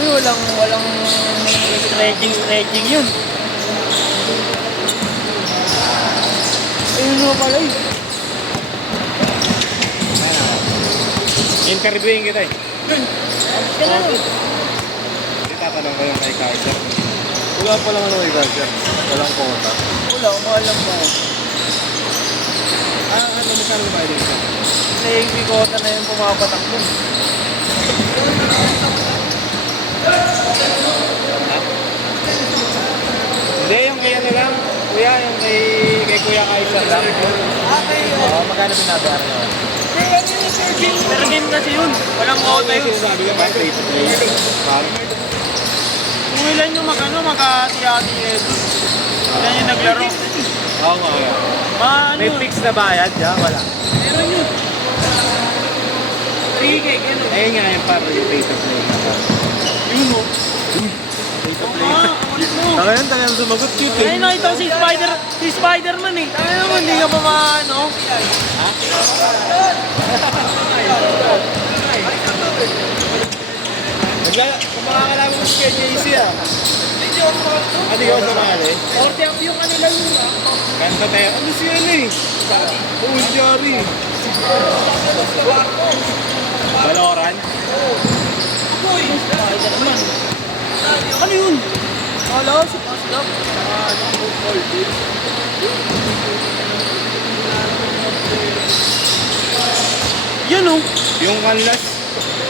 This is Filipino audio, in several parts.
Uy, walang stretching yun. Ayun mo pala eh. Interviewin kita eh. Kaya na. Hindi tatanong ko yung kay Carter. Wala pa lang ano kay Carter. Walang kota. Wala, umalam mo. Ano mo saan ba dito? Playing bigota na yung pumapatak mo. Hindi, yung kay ano lang. Kuya, yung kay Kuya Kaiser lang. Okay, Oo, magkano binabayaran nyo? per game kasi yun. Walang quota yun. Sinasabi ko, pay to play. Kung ilan yung mag-ati-ati Edo. Ilan yung naglaro. Oo nga. Ano May yun? fix na bayad dyan? Wala. Meron yun. 3K, gano'n. Ayun nga yung para yung pay to play. Yun o. Pay to play. Tangan tayo sumagot cute eh. Ayun nakita ko si Spider-Man eh. Ayun naman, hindi ka pa maano. Kung makakalaman ko si KJC ah. Ano yung sumali? 40 up yung kanila yun ah. Kanta tayo. Ano siya ano eh? Oh, Jerry. Baloran? Uy, Spider-Man. Ano yun? Kala, si Pasdap. Yan o. Yung kanlas,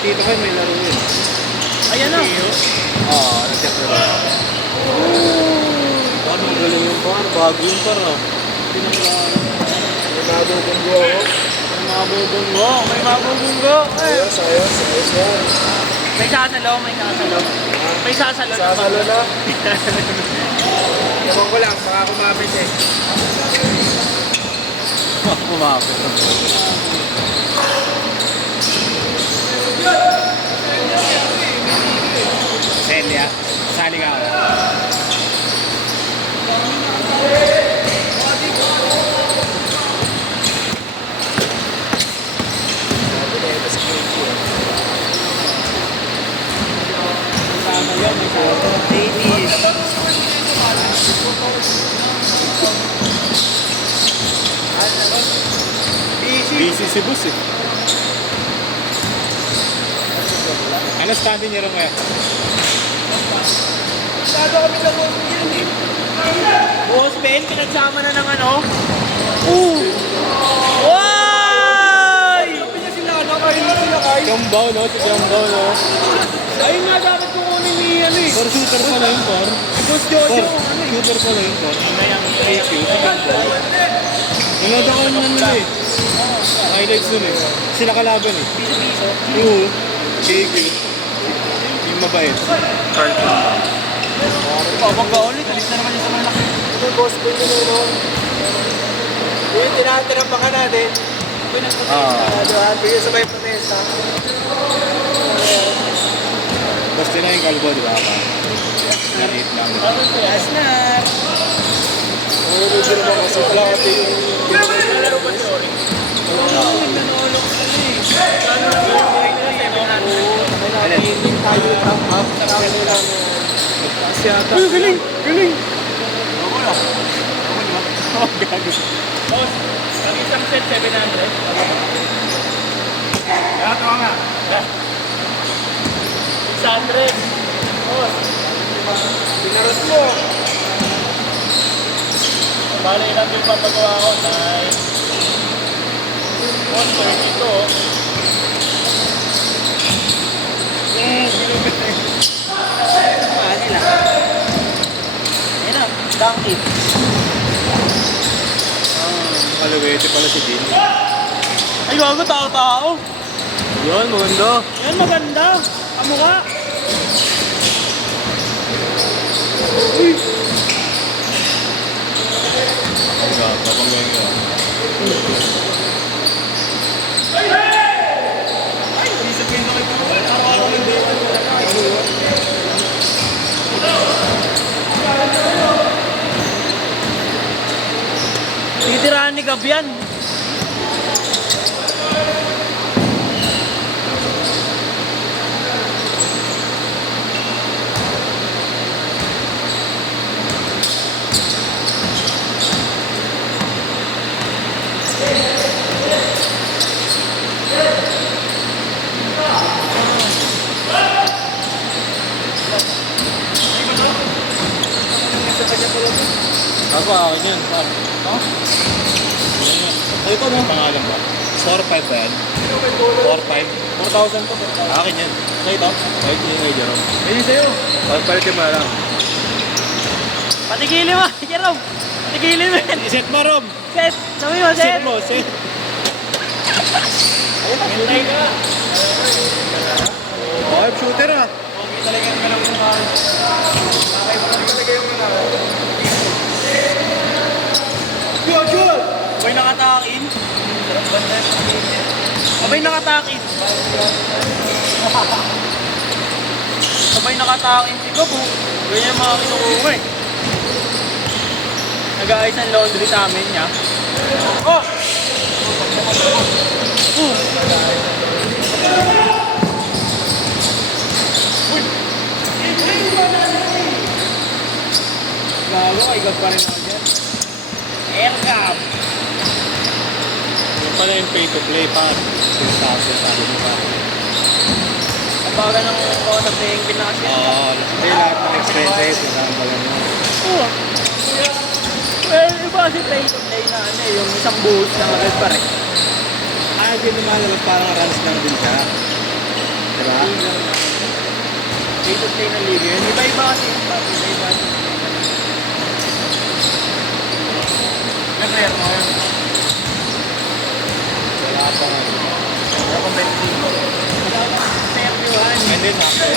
dito ko may laro yun. Ayan na. Oo, nag-check na ba? Ano, galing yung par? Bago yung par ah. May mabubunggo ako. May mabubunggo. Ayos yan. May sasalo. May sasalo. Sasalo na. Ewan ko lang, baka kumapit eh. Kumapit. Celia, sali ka ako. Kasama yan, may photo. Busy si Bus eh. Ano standing niyo rin kaya? Masyado kami lang yun eh. Boss Ben, pinagsama na ng ano? Why! Jambaw no? Si Jambaw no? Ayun nga dapat kukunin ni ano eh. Par shooter pala yun, par. Boss Jojo. Shooter pala yun, par. AQ. Nanood ako nun nila eh. Highlights nun eh. Sila kalaban eh. Piso-piso. Oo. AQ. Yung mabait. Wag ka ulit, alis na naman yung sa malaki. Ano boss ko yun ano? Yung tinatira pa ka natin. Bigyan sa may protesta. Basta na yung kalbo, di ba? Nalit lang. Asnar! Ano din naman kasi wala ka Nanolok ka na eh. Hindi tayo top up. Tayo lang. Kasi yata. Uy, galing! Galing! Boss, ang isang set 700. Kaya ito nga. 600. Boss, Pinarot mo. bali ilang yung papagawa ko? 9. Boss, 32. Manila. Yan na, donkey. Maluwete pala si Dean. Ay, gago, tao-tao. Yan, maganda. Yan, maganda. Kamukha. Kapanggang yun. Discipline ko kayo. Araw-araw lang dito. Titirahan ni Gabian. Ako, akin yan. Par. Ha? Ito, no? Pangalan ba? 4-5 ba yan? 4-5? 4,000 to. Akin yan. Sa ito? Ay, hindi Jerome. Ayun sa'yo. Pagpalitin mo na lang. Patigilin mo, Jerome. Patigilin mo yan. Set mo, Rob. Set. Sabi mo, set. Set mo, set. Hintay ka. Okay, shooter ah. Okay talaga yung galaw mo ba? Okay pa talaga yung galaw. Good! Abay nakatakin. Abay nakatakin. Abay nakatakin. Ikaw po. Ganyan mga kinukuha eh. Nag-aayos ang laundry sa amin niya. Oh! Gago, igab pa rin ako dyan. Aircam! Yung pala yung pay to play pa. Yung sabi mo pa. Kapaga ng kausap na yung pinakasya. Oo. Hindi lahat ng expenses. Nasambalan mo. Oo. Well, iba kasi play to play na ano eh, yung isang buhos na magad pa rin. Ah, hindi lumalabas parang runs lang din siya. Diba? Play to play na liga yun. Iba-iba kasi yung pa. Iba-iba. Nag-rare mo yun. Wala pa nga. Wala pang 20. Seryoan. And then, after.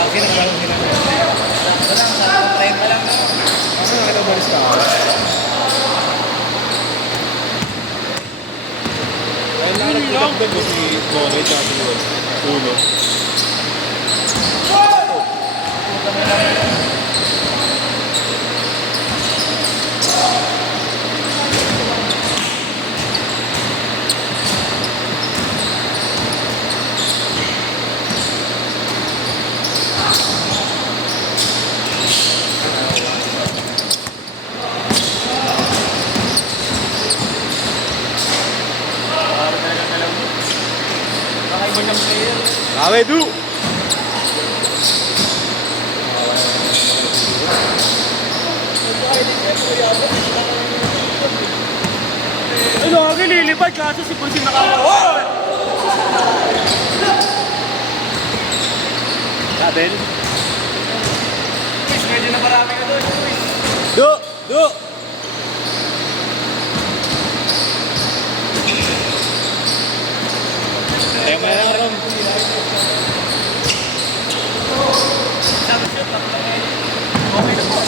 Akin ang gano'n ginagawa. Wala lang, sa pang 30 lang no. Ako nakita mo rin sa ako. Ay, nakakagdag ko si Nonoy at si Uno. Kakaiba ng player. Awe, du! Ano, ako lilipad kaso si Bunsi nakakawa. Saben? Luis, medyo na marami ka doon. Luis. Du! Du! Tayo mo lang, Rom. Sabi siya, tatlo ngayon. Okay na po.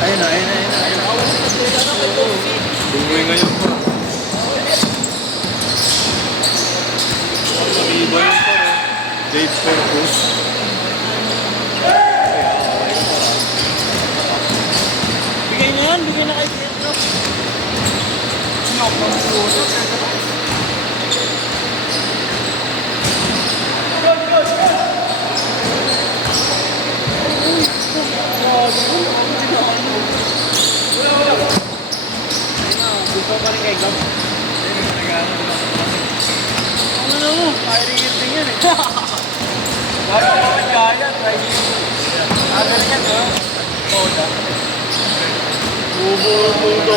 Ayun na, ayun na, ayun na. Bunggoy ngayon pa. Nag-iiba yun pa rin. Date purpose. Bigay na yan, bigay na kay Pietro. Gusto pa rin kay Gab. Ano mo, firing yun din yan eh. Bago ka magkaya, try nyo. Ganun yan, no? Toda. Tudo. Tudo.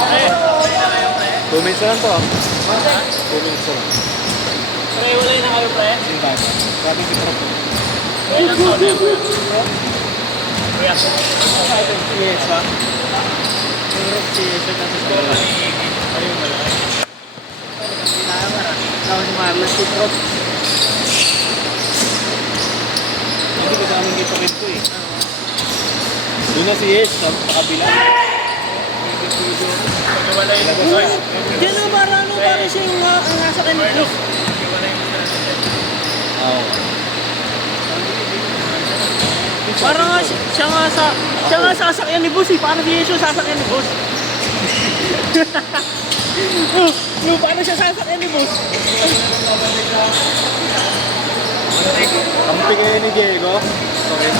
Eh, 2 minutes na lang to ah. 2 minutes na lang. pre-ulay na kayo pre. Sintahan. Sabi si Prof. Ilang taon na yun? Kuya. Yes ba? Europe CS na sa school. Ayun wala. Hindi na mara. Tawag si Marlon si Prof. Hindi ko sa amin kay Pakento eh. Doon na si Yes sa kabila. Pagkawalay na Ilagay. Diyan na marano para siya yung nasa kanila. Oo. Parang nga siya nga sasakyan ni Boss eh. Paano si Jesus sasakyan ni Boss? No, paano siya sasakyan ni Boss? Kampi kayo ni Diego. Okay.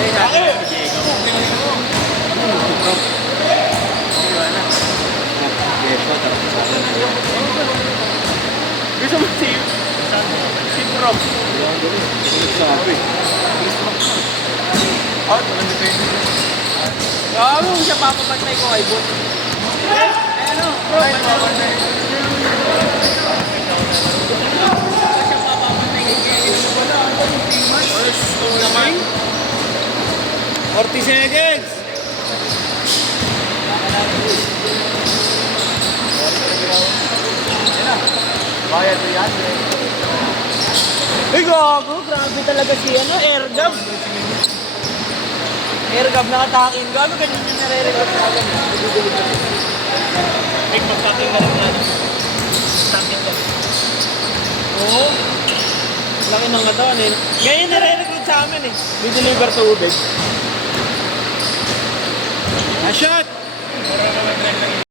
Eh, sasakyan ni Diego. Iwanan. Diego, tapos sa akin. Gusto mo si Prof. Hindi ako ganun. Hindi ko sabi. Sabi mo siya papapantay ko kay Bot. Ano? Siya papapantay kay Kevin. Ano ba na? Ano naman? 40 seconds! Bayad mo yan. Ay, gago. Grabe talaga si Airgab. Airgab nakatakin. Gago, ganyan yung nare-record sa akin. May pagtakin ka lang yan. Takin to. Oo. Laki ng katawan eh. Ganyan nare-record sa amin eh. May deliver tubig. A shot!